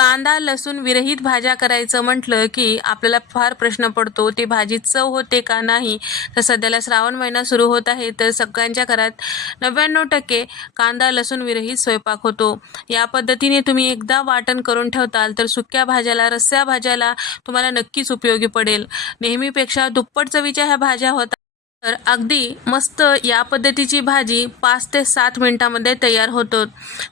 कांदा लसूण विरहित भाज्या करायचं म्हटलं की आपल्याला फार प्रश्न पडतो, ती भाजी चव होते का नाही. तर सध्याला श्रावण महिना सुरू होत आहे, तर सगळ्यांच्या घरात 99% कांदा लसूण विरहित स्वयंपाक होतो. या पद्धतीने तुम्ही एकदा वाटण करून ठेवताल तर सुक्या भाज्याला रस्स्या भाज्याला तुम्हाला नक्कीच उपयोगी पडेल. नेहमीपेक्षा दुप्पट चवीच्या ह्या भाज्या होतात. तर अगदी मस्त या पद्धतीची भाजी 5 ते 7 मिनिटांमध्ये तयार होतो.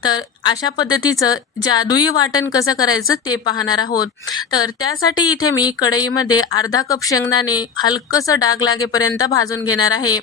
तर अशा पद्धतीचं जादुई वाटण कसं करायचं ते पाहणार आहोत. तर त्यासाठी इथे मी कढईमध्ये अर्धा कप शेंगदाणे हलकंसं डाग लागेपर्यंत भाजून घेणार आहे.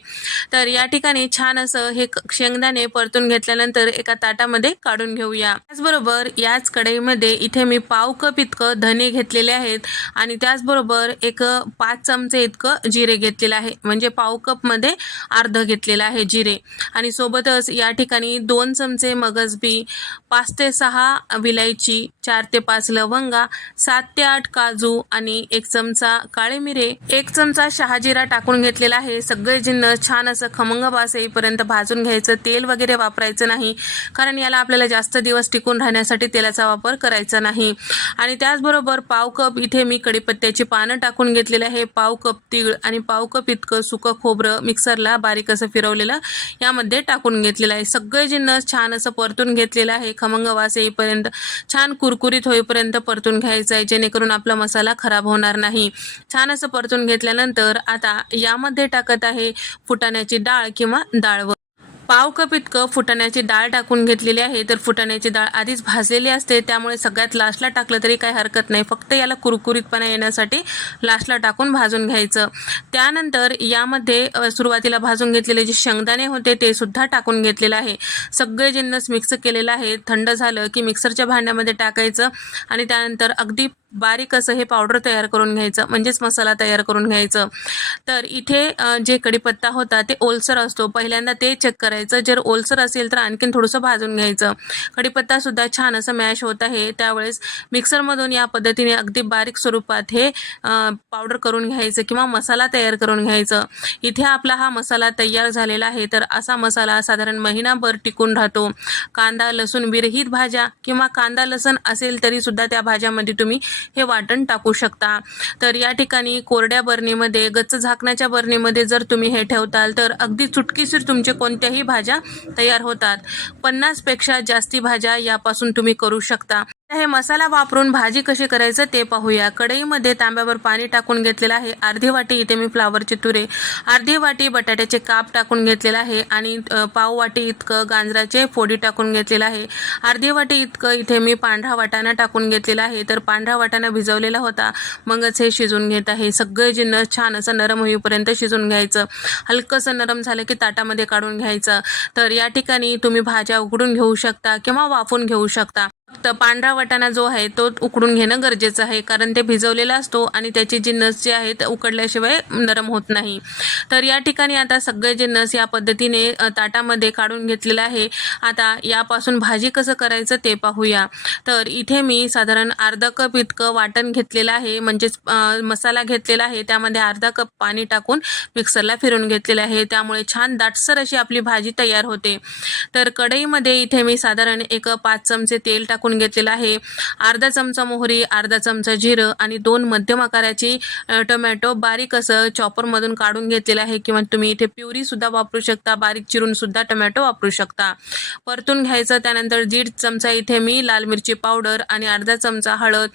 तर या ठिकाणी छान असं हे शेंगदाणे परतून घेतल्यानंतर एका ताटामध्ये काढून घेऊया. त्याचबरोबर याच कढईमध्ये इथे मी पाव कप इतकं धने घेतलेले आहेत आणि त्याचबरोबर एक 5 चमचे इतकं जिरे घेतलेलं आहे. म्हणजे पाव कपमध्ये अर्ध घेतलेलं आहे जिरे. आणि सोबतच या ठिकाणी 2 चमचे मगजबी, 5 ते 6 विलायची, 4 ते 5 लवंगा, 7 ते 8 काजू आणि 1 चमचा काळे मिरे, 1 चमचा शहाजिरा टाकून घेतलेला आहे. सगळे जिन्नस छान असं खमंग वास येईपर्यंत भाजून घ्यायचं. तेल वगैरे वापरायचं नाही, कारण याला आपल्याला जास्त दिवस टिकून राहण्यासाठी तेलाचा वापर करायचा नाही. आणि त्याचबरोबर पाव कप इथे मी कढीपत्त्याची पानं टाकून घेतलेले आहे, पाव कप तीळ आणि पाव कप इतकं सुकं खोबरं मिक्सरला बारीक असं फिरवलेलं यामध्ये टाकून घेतलेलं आहे. सगळे जिन्नस छान असं परतून घेतलेलं आहे. खमंग वास येईपर्यंत छान कुरकुरीत होईपर्यंत परतून घ्यायचं आहे, जेणेकरून आपला मसाला खराब होणार नाही. छान असं परतून घेतल्यानंतर आता यामध्ये टाकत आहे फुटाण्याची डाळ किंवा डाळ. पाव कप इतकं फुटाण्याची डाळ टाकून घेतलेली आहे. तर फुटाण्याची डाळ आधीच भाजलेली असते, त्यामुळे सगळ्यात लास्टला टाकलं तरी काही हरकत नाही. फक्त याला कुरकुरीतपणा येण्यासाठी लास्टला टाकून भाजून घ्यायचं. त्यानंतर यामध्ये सुरुवातीला भाजून घेतलेले जे शेंगदाणे होते ते सुद्धा टाकून घेतलेलं आहे. सगळे जिन्नस मिक्स केलेलं आहे. थंड झालं की मिक्सरच्या भांड्यामध्ये टाकायचं आणि त्यानंतर अगदी बारीक असं हे पावडर तयार करून घ्यायचं, म्हणजेच मसाला तयार करून घ्यायचं. तर इथे जे कढीपत्ता होता ते ओलसर असतो, पहिल्यांदा ते चेक करायचं. जर ओलसर असेल तर आणखीन थोडंसं भाजून घ्यायचं. कढीपत्तासुद्धा छान असं मॅश होत आहे, त्यावेळेस मिक्सरमधून या पद्धतीने अगदी बारीक स्वरूपात हे पावडर करून घ्यायचं किंवा मसाला तयार करून घ्यायचं. इथे आपला हा मसाला तयार झालेला आहे. तर असा मसाला साधारण महिनाभर टिकून राहतो. कांदा लसूण विरहित भाज्या किंवा कांदा लसूण असेल तरीसुद्धा त्या भाज्यामध्ये तुम्ही हे वाटण टाकू शकता. तर या ठिकाणी कोरड्या बरणीमध्ये, गच्च झाकण्याच्या बरणीमध्ये जर तुम्ही हे ठेवताल तर अगदी चुटकीसर तुमचे कोणत्याही भाज्या तयार होतात. 50 पेक्षा जास्ती भाज्या यापासून तुम्ही करू शकता. हे मसाला वापरून भाजी कशी करायचं ते पाहूया. कढईमध्ये तांब्यावर पाणी टाकून घेतलेलं आहे. अर्धी वाटी इथे मी फ्लावरचे तुरे, अर्धी वाटी बटाट्याचे काप टाकून घेतलेलं आहे आणि पाव वाटी इतकं गाजराचे फोडी टाकून घेतलेलं आहे. अर्धी वाटी इतकं इथे मी पांढरा वाटाणा टाकून घेतलेला आहे. तर पांढरा वाटाणा भिजवलेला होता, मगच हे शिजून घेत आहे. सगळे जिन्नस छान असं नरम होईपर्यंत शिजून घ्यायचं. हलकंसं नरम झालं की ताटामध्ये काढून घ्यायचं. तर या ठिकाणी तुम्ही भाज्या उकडून घेऊ शकता किंवा वाफून घेऊ शकता. फक्त पांढरा वाटाणा जो आहे तो उकडून घेणं गरजेचं आहे, कारण ते भिजवलेला असतो आणि त्याचे जिन्नस जे आहेत उकडल्याशिवाय नरम होत नाही. तर या ठिकाणी आता सगळे जिन्नस या पद्धतीने ताटामध्ये काढून घेतलेलं आहे. आता यापासून भाजी कसं करायचं ते पाहूया. तर इथे मी साधारण अर्धा कप इतकं वाटण घेतलेलं आहे, म्हणजेच मसाला घेतलेला आहे. त्यामध्ये अर्धा कप पाणी टाकून मिक्सरला फिरवून घेतलेलं आहे, त्यामुळे छान दाटसर अशी आपली भाजी तयार होते. तर कढईमध्ये इथे मी साधारण एक 5 चमचे तेल टाकून घेतलेलं आहे. अर्धा चमचा मोहरी, अर्धा चमचा जिरं आणि 2 मध्यम आकाराची टोमॅटो बारीक असं चॉपरमधून काढून घेतलेलं आहे, किंवा तुम्ही इथे प्युरी सुद्धा वापरू शकता, बारीक चिरून सुद्धा टोमॅटो वापरू शकता. परतून घ्यायचं. त्यानंतर 1.5 चमचा इथे मी लाल मिरची पावडर आणि अर्धा चमचा हळद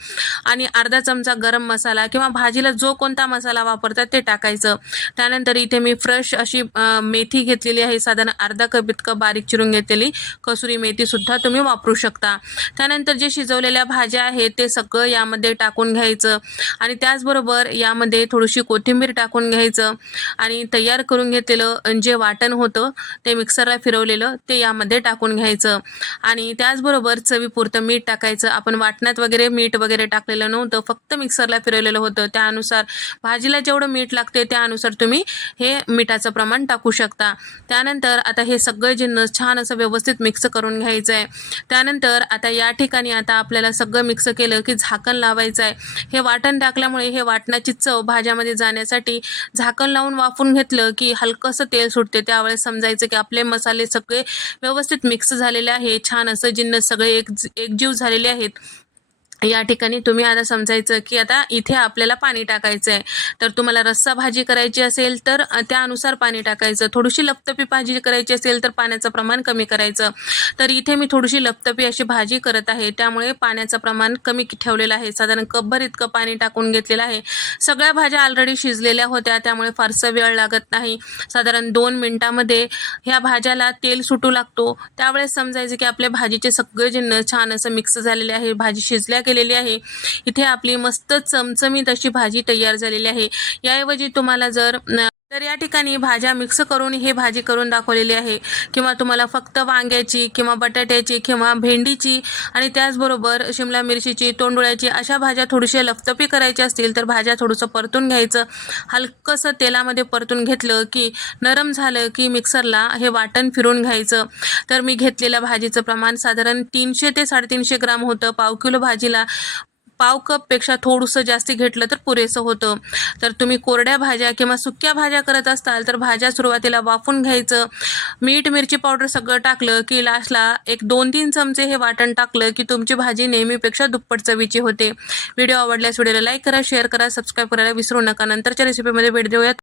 आणि अर्धा चमचा गरम मसाला किंवा भाजीला जो कोणता मसाला वापरतात ते टाकायचं. त्यानंतर इथे मी फ्रेश अशी मेथी घेतलेली आहे, साधारण अर्धा कप इतकं बारीक चिरून घेतलेली कसुरी मेथी सुद्धा तुम्ही वापरू शकता. त्यानंतर जे शिजवलेल्या भाज्या आहेत ते सगळं यामध्ये टाकून घ्यायचं आणि त्याचबरोबर यामध्ये थोडीशी कोथिंबीर टाकून घ्यायचं आणि तयार करून घेतलेलं जे वाटण होतं ते मिक्सरला फिरवलेलं ते यामध्ये टाकून घ्यायचं आणि त्याचबरोबर चवीपुरतं मीठ टाकायचं. आपण वाटणात वगैरे मीठ वगैरे टाकलेलं नव्हतं, फक्त मिक्सरला फिरवलेलं होतं. त्यानुसार भाजीला जेवढं मीठ लागते त्यानुसार तुम्ही हे मिठाचं प्रमाण टाकू शकता. त्यानंतर आता हे सगळे जिन्नस छान असं व्यवस्थित मिक्स करून घ्यायचं आहे. त्यानंतर आता या ठिकाणी आता आपल्याला सगळं मिक्स केलं की झाकण लावायचं आहे. हे वाटण टाकल्यामुळे हे वाटणाची चव भाज्यामध्ये जाण्यासाठी झाकण लावून वाफून घेतलं की हलकंसं तेल सुटते. त्यावेळेस समजायचं की आपले मसाले सगळे व्यवस्थित मिक्स झालेले आहे, छान असं जिन्नस सगळे एकजीव झालेले आहेत. या ठिकाणी तुम्ही आता समजायचं की आता इथे आपल्याला पाणी टाकायचं आहे. तर तुम्हाला रस्सा भाजी करायची असेल तर त्यानुसार पाणी टाकायचं. थोडीशी लपतपी भाजी करायची असेल तर पाण्याचं प्रमाण कमी करायचं. तर इथे मी थोडीशी लपतपी अशी भाजी करत आहे, त्यामुळे पाण्याचं प्रमाण कमी ठेवलेलं आहे. साधारण कपभर इतकं पाणी टाकून घेतलेलं आहे. सगळ्या भाज्या ऑलरेडी शिजलेल्या होत्या, त्यामुळे फारसा वेळ लागत नाही. साधारण 2 मिनिटामध्ये ह्या भाज्याला तेल सुटू लागतो. त्यावेळेस समजायचं की आपल्या भाजीचे सगळे जिन्नस छान असं मिक्स झालेले आहे, भाजी शिजल्या गेलेली आहे. इथे आपली मस्त चमचमीत अशी भाजी तयार झालेली आहे. याऐवजी तुम्हाला तर या ठिकाणी भाज्या मिक्स करून हे भाजी करून दाखवलेली आहे, किंवा तुम्हाला फक्त वांग्याची किंवा बटाट्याची किंवा भेंडीची आणि त्याचबरोबर शिमला मिरचीची, तोंडुळ्याची अशा भाज्या थोडीशा लफतपी करायच्या असतील तर भाज्या थोडंसं परतून घ्यायचं. हलकंसं तेलामध्ये परतून घेतलं की नरम झालं की मिक्सरला हे वाटण फिरून घ्यायचं. तर मी घेतलेल्या भाजीचं प्रमाण साधारण 300 ते 350 ग्राम होतं. पाव किलो भाजीला पाव कपपेक्षा थोडंसं जास्ती घेतलं तर पुरेसं होतं. तर तुम्ही कोरड्या भाज्या किंवा सुक्या भाज्या करत असाल तर भाज्या सुरुवातीला वाफून घ्यायचं. मीठ, मिरची पावडर सगळं टाकलं की लास्टला एक 2-3 चमचे हे वाटण टाकलं की तुमची भाजी नेहमीपेक्षा दुप्पट चवीची होते. व्हिडिओ आवडल्यास व्हिडिओला लाईक करा, शेअर करा, सबस्क्राईब करायला विसरू नका. नंतरच्या रेसिपीमध्ये भेट देऊयात.